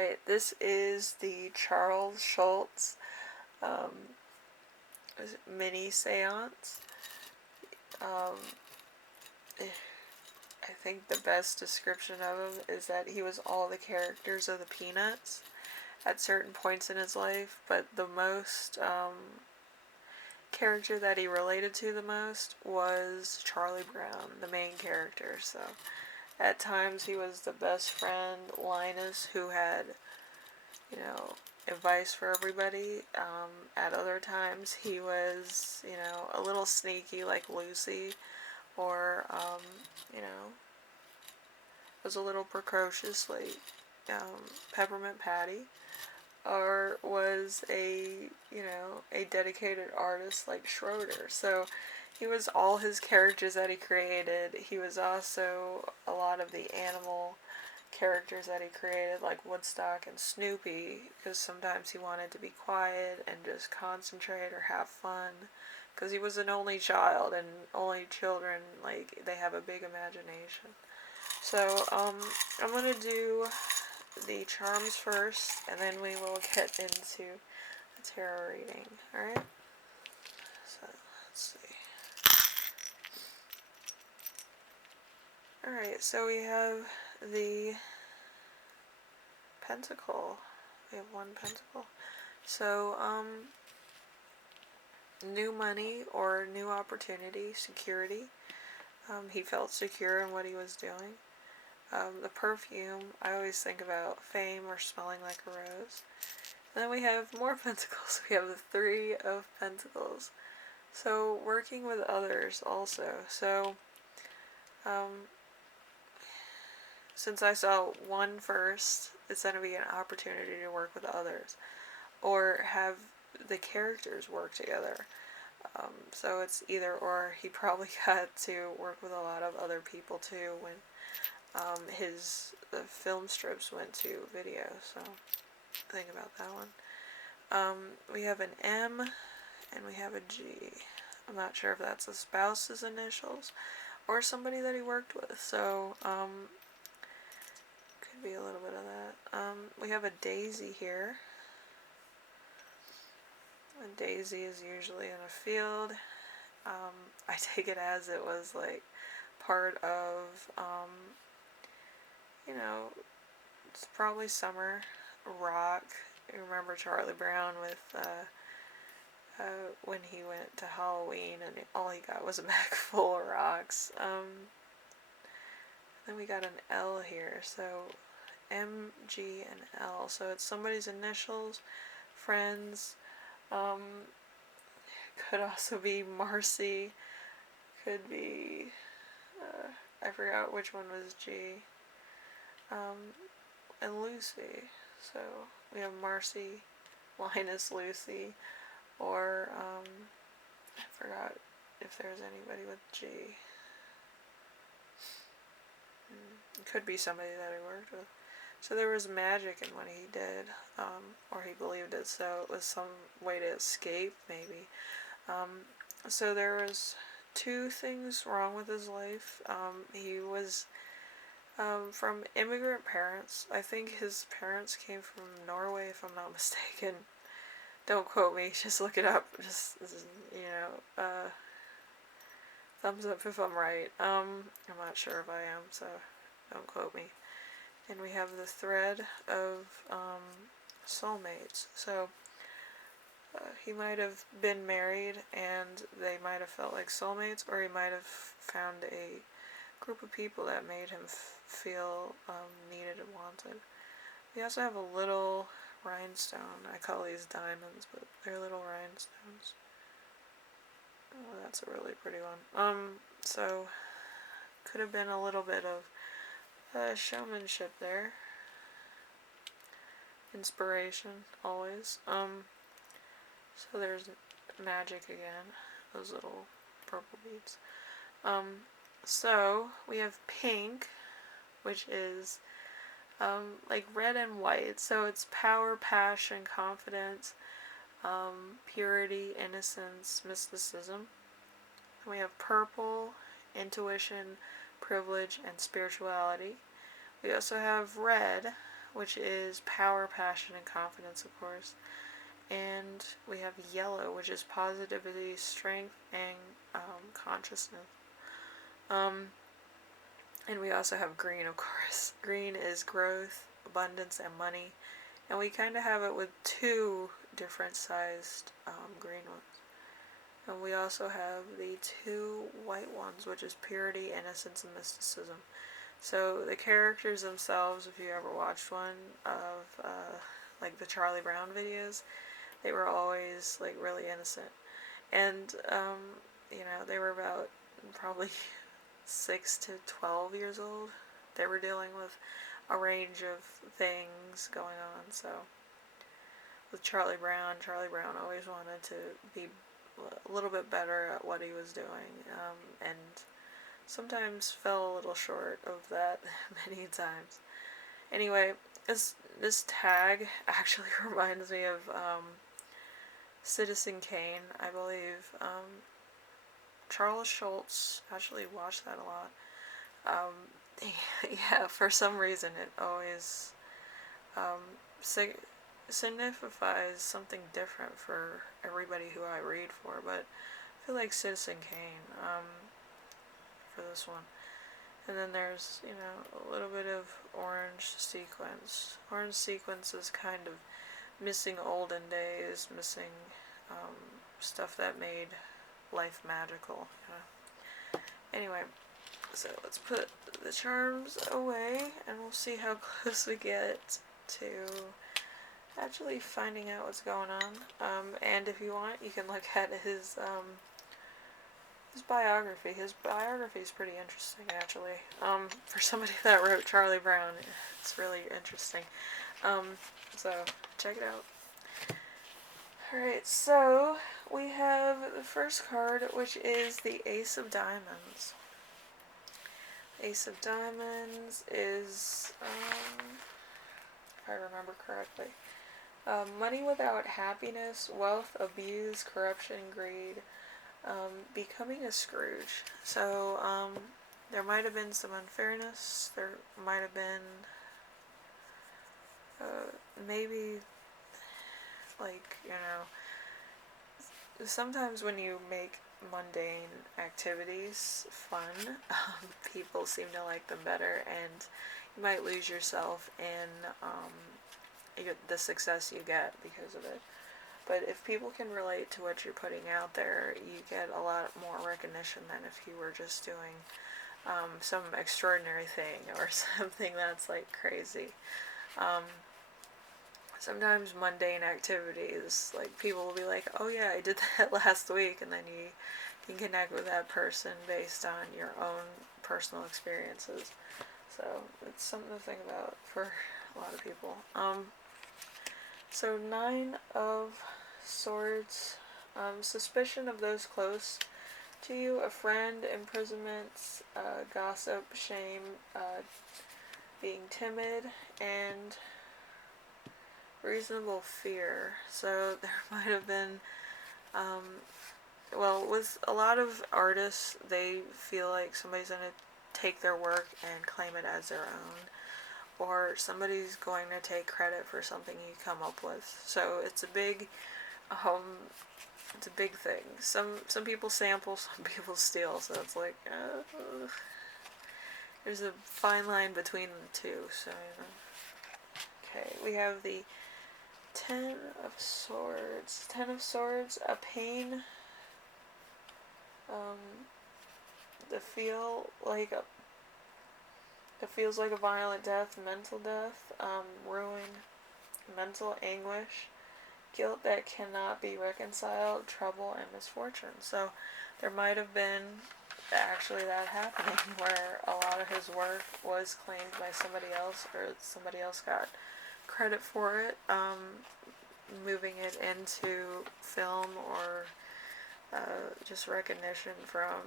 Alright, this is the Charles Schulz um, mini seance. Um, I think the best description of him is that he was all the characters of the Peanuts at certain points in his life, but the most character that he related to the most was Charlie Brown, the main character. So at times he was the best friend, Linus, who had, you know, advice for everybody. At other times he was, you know, a little sneaky like Lucy, or, you know, was a little precocious like Peppermint Patty, or was a, you know, a dedicated artist like Schroeder. So he was all his characters that he created. He was also a lot of the animal characters that he created, like Woodstock and Snoopy, because sometimes he wanted to be quiet and just concentrate or have fun, because he was an only child, and only children, like, they have a big imagination. So I'm gonna do the charms first, and then we will get into the tarot reading. Alright, so let's see. Alright, so we have the pentacle. We have one pentacle. So, new money or new opportunity, security. He felt secure in what he was doing. The perfume, I always think about fame or smelling like a rose. And then we have more pentacles. We have the Three of Pentacles. So, working with others also. So, since I saw one first, it's going to be an opportunity to work with others, or have the characters work together. So it's either or. He probably got to work with a lot of other people too when his film strips went to video, so think about that one. We have an M and we have a G. I'm not sure if that's a spouse's initials or somebody that he worked with, so could be a little bit of that. We have a daisy here. A daisy is usually in a field. I take it as it was like part of, you know, it's probably summer rock. You remember Charlie Brown with when he went to Halloween and all he got was a bag full of rocks. Then we got an L here, so M, G, and L. So it's somebody's initials, friends. Could also be Marcy. Could be, I forgot which one was G. And Lucy. So we have Marcy, Linus, Lucy, or I forgot if there's anybody with G. It could be somebody that he worked with. So there was magic in what he did, or he believed it, so it was some way to escape, maybe. So there was two things wrong with his life. He was from immigrant parents. I think his parents came from Norway, if I'm not mistaken. Don't quote me, just look it up. Just, you know, thumbs up if I'm right. I'm not sure if I am, so don't quote me. And we have the thread of soulmates. So he might have been married and they might have felt like soulmates, or he might have found a group of people that made him feel needed and wanted. We also have a little rhinestone. I call these diamonds, but they're little rhinestones. Oh, that's a really pretty one. So could have been a little bit of showmanship there. Inspiration, always. So there's magic again. Those little purple beads. So we have pink, which is like red and white. So it's power, passion, confidence, purity, innocence, mysticism. And we have purple, intuition, privilege, and spirituality. We also have red, which is power, passion, and confidence, of course. And we have yellow, which is positivity, strength, and consciousness. And we also have green, of course. Green is growth, abundance, and money. And we kind of have it with two different sized green ones. And we also have the two white ones, which is purity, innocence, and mysticism. So the characters themselves, if you ever watched one of like the Charlie Brown videos, they were always like really innocent. And they were about probably 6 to 12 years old. They were dealing with a range of things going on. So with Charlie Brown always wanted to be a little bit better at what he was doing, and sometimes fell a little short of that many times. Anyway, this tag actually reminds me of Citizen Kane, I believe. Charles Schulz actually watched that a lot. Yeah, for some reason it always signifies something different for everybody who I read for, but I feel like Citizen Kane for this one. And then there's, a little bit of orange sequence. Orange sequence is kind of missing olden days, missing stuff that made life magical. Anyway, so let's put the charms away, and we'll see how close we get to actually finding out what's going on. And if you want, you can look at his biography. His biography is pretty interesting, actually. For somebody that wrote Charlie Brown, it's really interesting. So check it out. Alright, so we have the first card, which is the Ace of Diamonds. Ace of Diamonds is, if I remember correctly, money without happiness, wealth, abuse, corruption, greed, becoming a Scrooge. So, there might have been some unfairness, there might have been, maybe, like, sometimes when you make mundane activities fun, people seem to like them better, and you might lose yourself in the success you get because of it. But if people can relate to what you're putting out there, you get a lot more recognition than if you were just doing some extraordinary thing or something that's like crazy. Sometimes mundane activities, like people will be like, oh yeah, I did that last week, and then you can connect with that person based on your own personal experiences. So it's something to think about for a lot of people. So 9 of Swords, suspicion of those close to you, a friend, imprisonment, gossip, shame, being timid, and reasonable fear. So there might have been, with a lot of artists, they feel like somebody's going to take their work and claim it as their own, or somebody's going to take credit for something you come up with. So it's a big thing. Some people sample, some people steal, so it's like, there's a fine line between the two, so, Okay, we have the 10 of Swords. 10 of Swords, a pain, it feels like a violent death, mental death, ruin, mental anguish, guilt that cannot be reconciled, trouble, and misfortune. So there might have been actually that happening where a lot of his work was claimed by somebody else, or somebody else got credit for it, moving it into film, or just recognition from,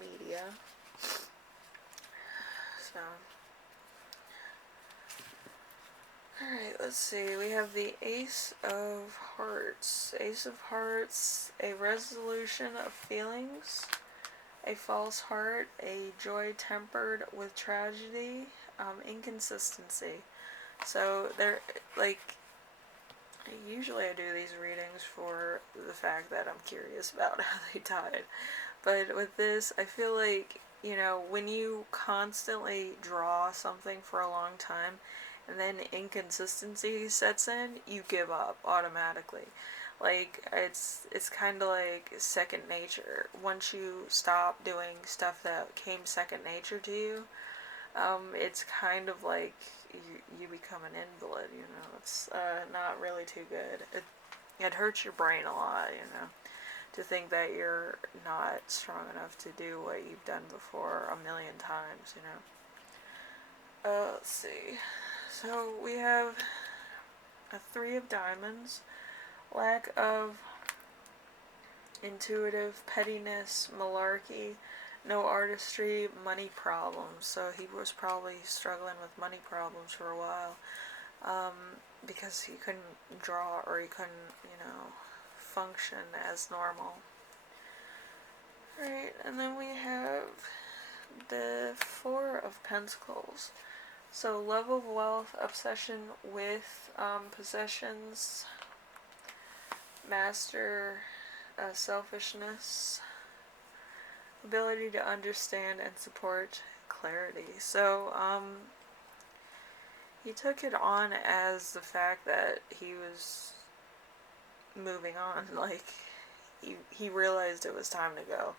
media. So, alright, let's see. We have the Ace of Hearts. Ace of Hearts, a resolution of feelings, a false heart, a joy tempered with tragedy, Inconsistency. So there, like, usually I do these readings for the fact that I'm curious about how they died. But with this, I feel like, you know, when you constantly draw something for a long time and then inconsistency sets in, you give up automatically. Like, it's kind of like second nature. Once you stop doing stuff that came second nature to you, it's kind of like you become an invalid, you know. It's not really too good. It hurts your brain a lot, you know, to think that you're not strong enough to do what you've done before a million times, you know. Let's see. So we have a 3 of diamonds, lack of intuitive, pettiness, malarkey, no artistry, money problems. So he was probably struggling with money problems for a while, because he couldn't draw, or he couldn't, you know, function as normal. Right, and then we have the 4 of Pentacles. So love of wealth, obsession with possessions, master selfishness, ability to understand and support clarity. So he took it on as the fact that he was moving on, like he realized it was time to go.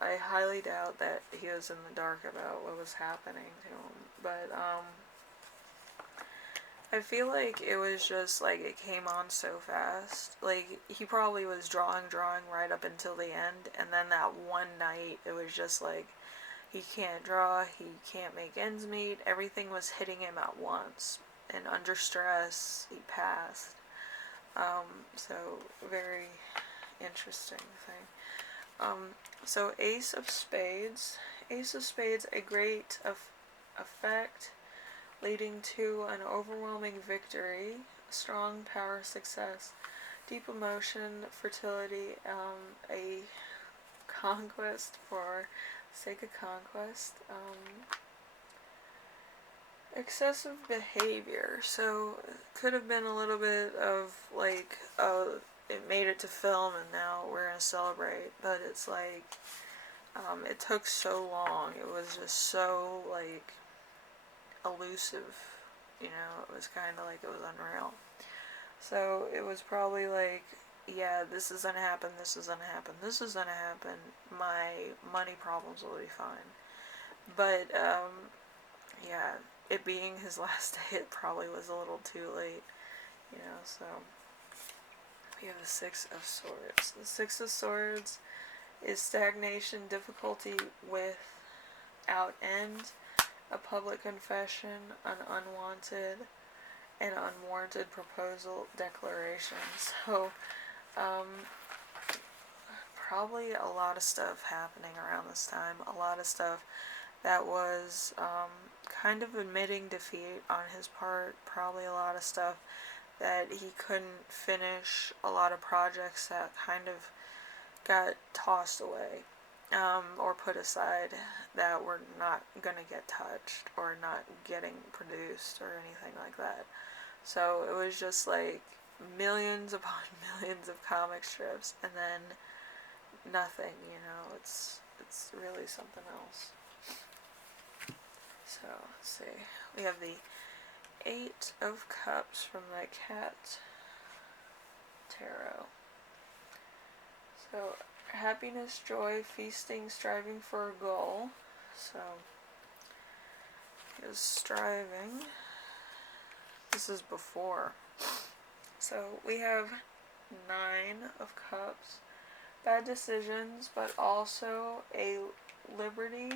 I highly doubt that he was in the dark about what was happening to him, but I feel like it was just like it came on so fast. Like, he probably was drawing right up until the end, and then that one night it was just like he can't draw, he can't make ends meet, everything was hitting him at once, and under stress he passed. So very interesting thing. So Ace of Spades. Ace of Spades, a great effect leading to an overwhelming victory, strong power, success, deep emotion, fertility, a conquest for the sake of conquest, excessive behavior. So it could have been a little bit of like, oh, it made it to film and now we're gonna celebrate, but it's like, it took so long. It was just so like elusive, you know. It was kind of like it was unreal. So it was probably like, yeah, this is gonna happen, this is gonna happen, this is gonna happen, my money problems will be fine. But yeah, it being his last day, it probably was a little too late, you know. So we have the 6 of Swords. The 6 of Swords is stagnation, difficulty without end, a public confession, an unwanted and unwarranted proposal, declaration. So probably a lot of stuff happening around this time, a lot of stuff that was kind of admitting defeat on his part, probably a lot of stuff that he couldn't finish, a lot of projects that kind of got tossed away, or put aside, that were not going to get touched or not getting produced or anything like that. So it was just like millions upon millions of comic strips and then nothing, you know. It's really something else. So let's see, we have the 8 of Cups from the Cat Tarot. So happiness, joy, feasting, striving for a goal. So he was striving. This is before. So we have 9 of Cups, bad decisions, but also a liberty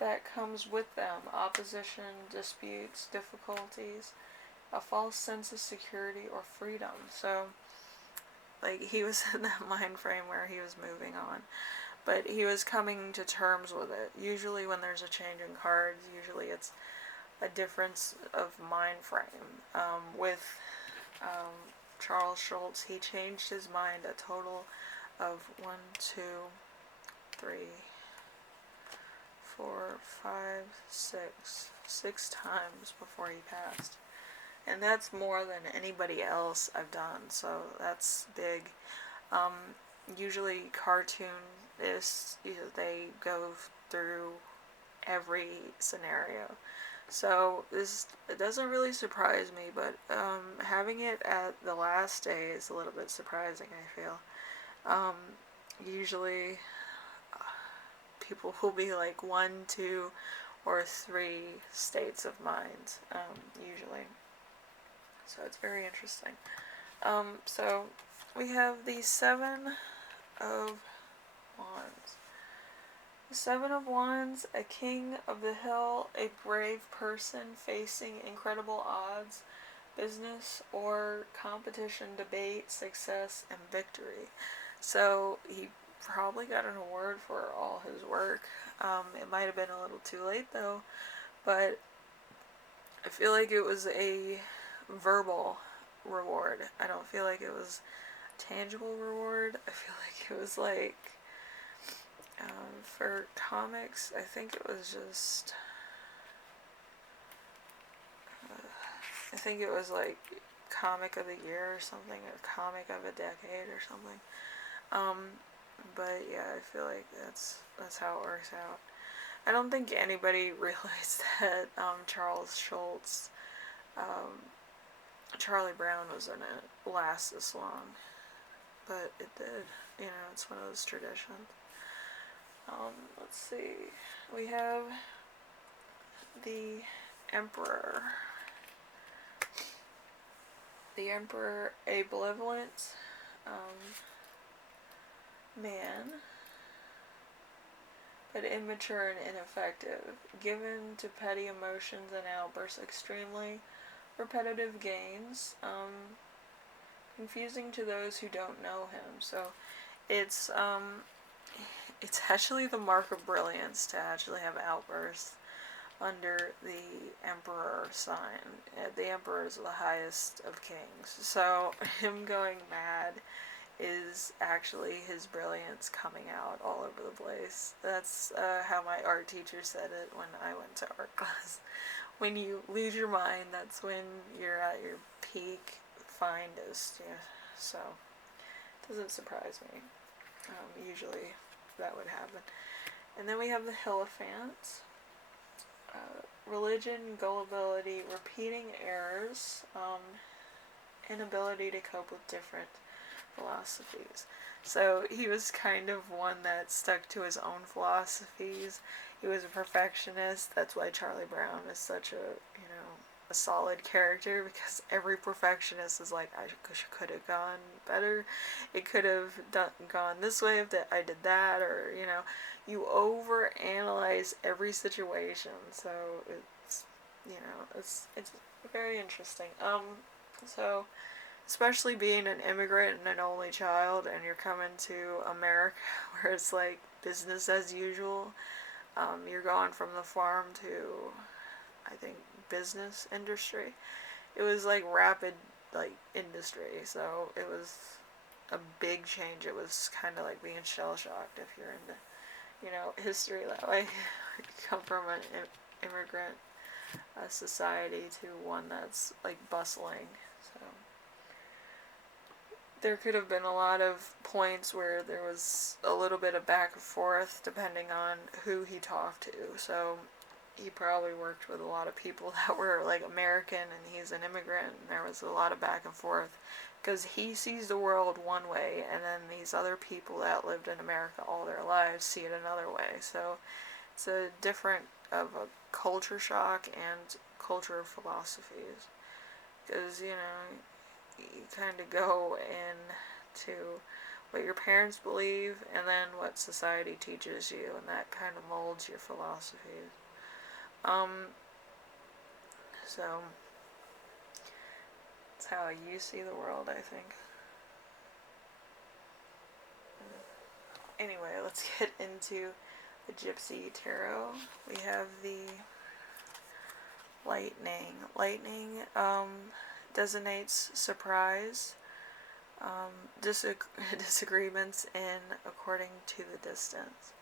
that comes with them, opposition, disputes, difficulties, a false sense of security or freedom. So like, he was in that mind frame where he was moving on, but he was coming to terms with it. Usually when there's a change in cards, usually it's a difference of mind frame. With Charles Schulz, he changed his mind a total of 1, 2, 3, 4, 5, 6. 6 times before he passed. And that's more than anybody else I've done, so that's big. Usually cartoonists, they go through every scenario. So it doesn't really surprise me, but having it at the last day is a little bit surprising, I feel. Usually people will be like 1, 2, or 3 states of mind, usually. So it's very interesting. So we have the 7 of Wands. The 7 of Wands, a king of the hill, a brave person facing incredible odds, business or competition, debate, success, and victory. So he probably got an award for all his work. It might have been a little too late though, but I feel like it was a verbal reward. I don't feel like it was a tangible reward. I feel like it was like, for comics, I think it was just, I think it was like comic of the year or something, or comic of a decade or something. But yeah, I feel like that's how it works out. I don't think anybody realized that Schulz, Charlie Brown was in it last this long, but it did. It's one of those traditions. Let's see. We have the Emperor. The Emperor, a benevolent man, but immature and ineffective, given to petty emotions and outbursts, extremely repetitive games, confusing to those who don't know him. So it's actually the mark of brilliance to actually have outbursts under the Emperor sign. The Emperor is the highest of kings, so him going mad is actually his brilliance coming out all over the place. That's how my art teacher said it when I went to art class. When you lose your mind, that's when you're at your peak finest. Yeah. So it doesn't surprise me. Usually that would happen. And then we have the heliphant. Religion, gullibility, repeating errors, inability to cope with different philosophies. So he was kind of one that stuck to his own philosophies. He was a perfectionist. That's why Charlie Brown is such a solid character, because every perfectionist is like, I could have gone better. It could have gone this way if I did that, or you overanalyze every situation. So it's very interesting. So especially being an immigrant and an only child, and you're coming to America where it's like business as usual. You're going from the farm to, I think, business industry. It was like rapid industry, so it was a big change. It was kind of like being shell shocked if you're into history that way. You come from an immigrant society to one that's like bustling. So there could have been a lot of points where there was a little bit of back and forth depending on who he talked to. So he probably worked with a lot of people that were like American, and he's an immigrant, and there was a lot of back and forth because he sees the world one way, and then these other people that lived in America all their lives see it another way. So it's a different of a culture shock and culture of philosophies, because you kind of go into what your parents believe and then what society teaches you, and that kind of molds your philosophies. So that's how you see the world, I think. Anyway, let's get into the Gypsy Tarot. We have the Lightning. Lightning designates surprise, disagreements in according to the distance.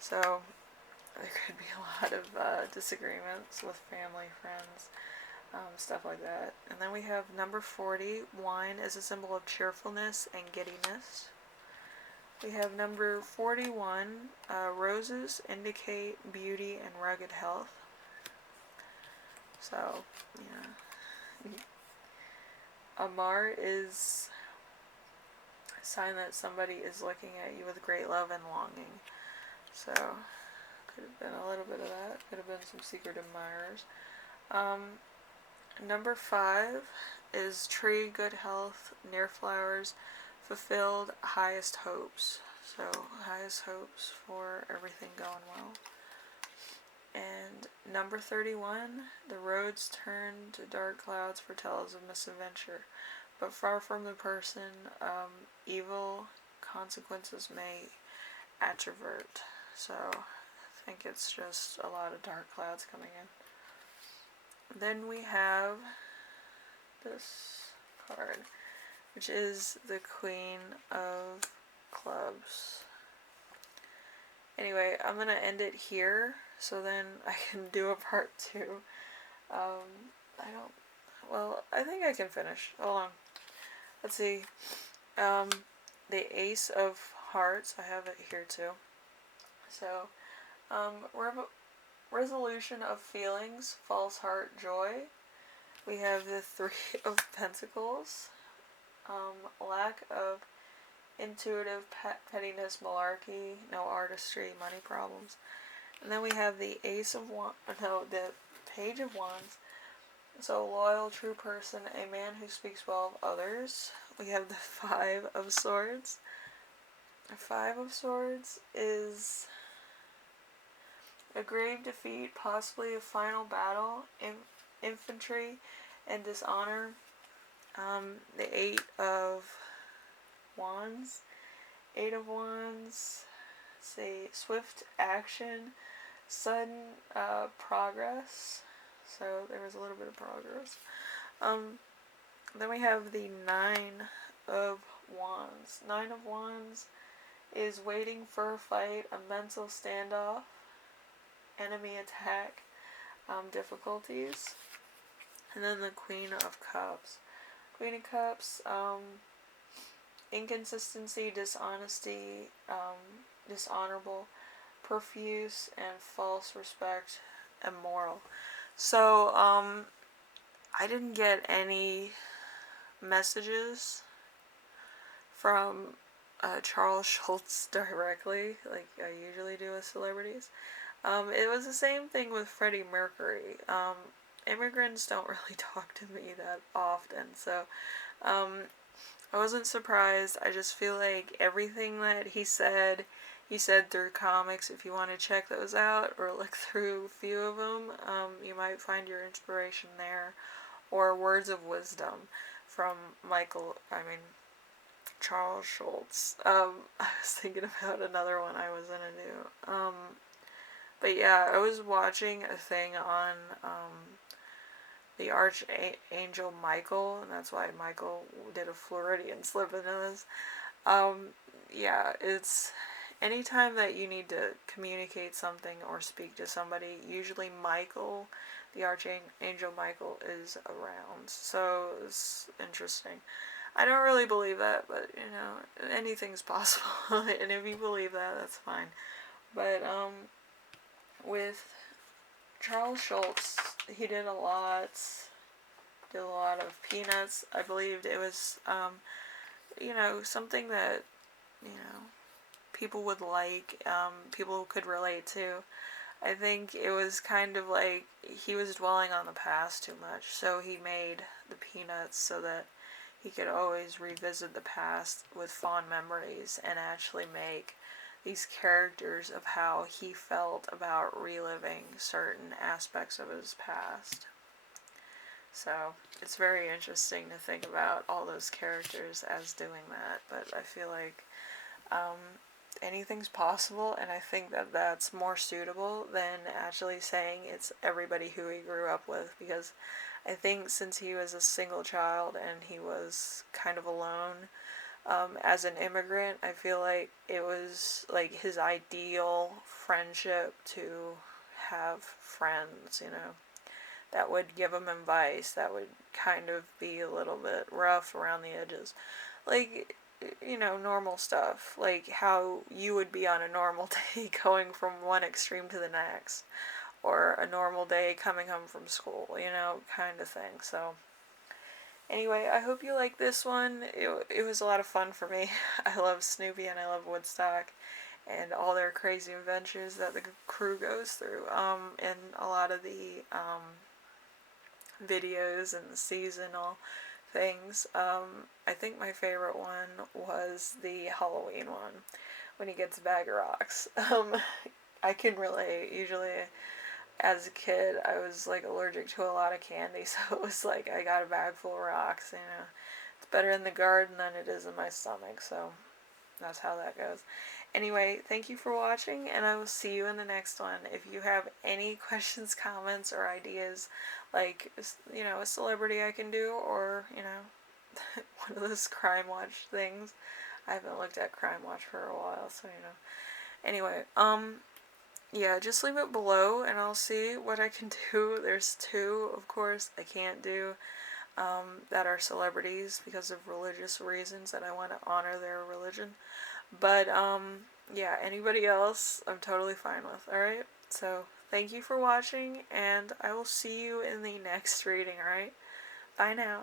So there could be a lot of disagreements with family, friends, stuff like that. And then we have number 40, wine is a symbol of cheerfulness and giddiness. We have number 41, roses indicate beauty and rugged health. So, yeah. Amar is a sign that somebody is looking at you with great love and longing. So, could have been a little bit of that. Could have been some secret admirers. Number 5 is tree, good health, near flowers, fulfilled, highest hopes. So, highest hopes for everything going well. And number 31, the roads turn to dark clouds foretells of misadventure, but far from the person, evil consequences may attrovert. So, I think it's just a lot of dark clouds coming in. Then we have this card, which is the Queen of Clubs. Anyway, I'm going to end it here, so then I can do a part 2. I think I can finish. Hold on. Let's see. The Ace of Hearts, I have it here too. So, resolution of feelings, false heart, joy. We have the Three of Pentacles, lack of intuitive pettiness, malarkey, no artistry, money problems. And then we have the the Page of Wands. So, loyal, true person, a man who speaks well of others. We have the Five of Swords. The Five of Swords is a grave defeat, possibly a final battle, infantry, and dishonor. The Eight of Wands. Eight of Wands, say swift action, sudden progress. So there was a little bit of progress. Then we have the Nine of Wands. Nine of Wands is waiting for a fight, a mental standoff, enemy attack, difficulties. And then the Queen of Cups. Queen of Cups, inconsistency, dishonesty, dishonorable, profuse, and false respect, immoral. So, I didn't get any messages from Charles Schulz directly, like I usually do with celebrities. It was the same thing with Freddie Mercury. Immigrants don't really talk to me that often, so I wasn't surprised. I just feel like everything that he said through comics. If you want to check those out or look through a few of them, you might find your inspiration there, or words of wisdom from Charles Schulz. I was thinking about another one I was gonna do. But yeah, I was watching a thing on the Archangel Michael, and that's why Michael did a Floridian slip into this. Yeah, it's anytime that you need to communicate something or speak to somebody, usually Michael, the Archangel Michael, is around. So it's interesting. I don't really believe that, but anything's possible. And if you believe that, that's fine. But with Charles Schulz, he did a lot of Peanuts. I believed it was something that people would like, people could relate to. I think it was kind of like he was dwelling on the past too much, so he made the Peanuts so that he could always revisit the past with fond memories and actually make these characters of how he felt about reliving certain aspects of his past. So it's very interesting to think about all those characters as doing that, but I feel like anything's possible, and I think that that's more suitable than actually saying it's everybody who he grew up with, because I think since he was a single child and he was kind of alone, As an immigrant, I feel like it was like his ideal friendship to have friends, you know, that would give him advice, that would kind of be a little bit rough around the edges. Like, you know, normal stuff. Like how you would be on a normal day going from one extreme to the next. Or a normal day coming home from school, you know, kind of thing. So, anyway, I hope you like this one. It was a lot of fun for me. I love Snoopy and I love Woodstock and all their crazy adventures that the crew goes through. And a lot of the videos and the seasonal things. I think my favorite one was the Halloween one when he gets a bag of rocks. I can relate. Usually, as a kid, I was like allergic to a lot of candy, so it was like I got a bag full of rocks. You know, it's better in the garden than it is in my stomach. So that's how that goes. Anyway, thank you for watching, and I will see you in the next one. If you have any questions, comments, or ideas, like, you know, a celebrity I can do, or, you know, one of those Crime Watch things. I haven't looked at Crime Watch for a while, so, you know. Anyway, yeah, just leave it below, and I'll see what I can do. There's two, of course, I can't do, that are celebrities because of religious reasons, that I want to honor their religion. But, yeah, anybody else, I'm totally fine with, alright? So, thank you for watching, and I will see you in the next reading, alright? Bye now.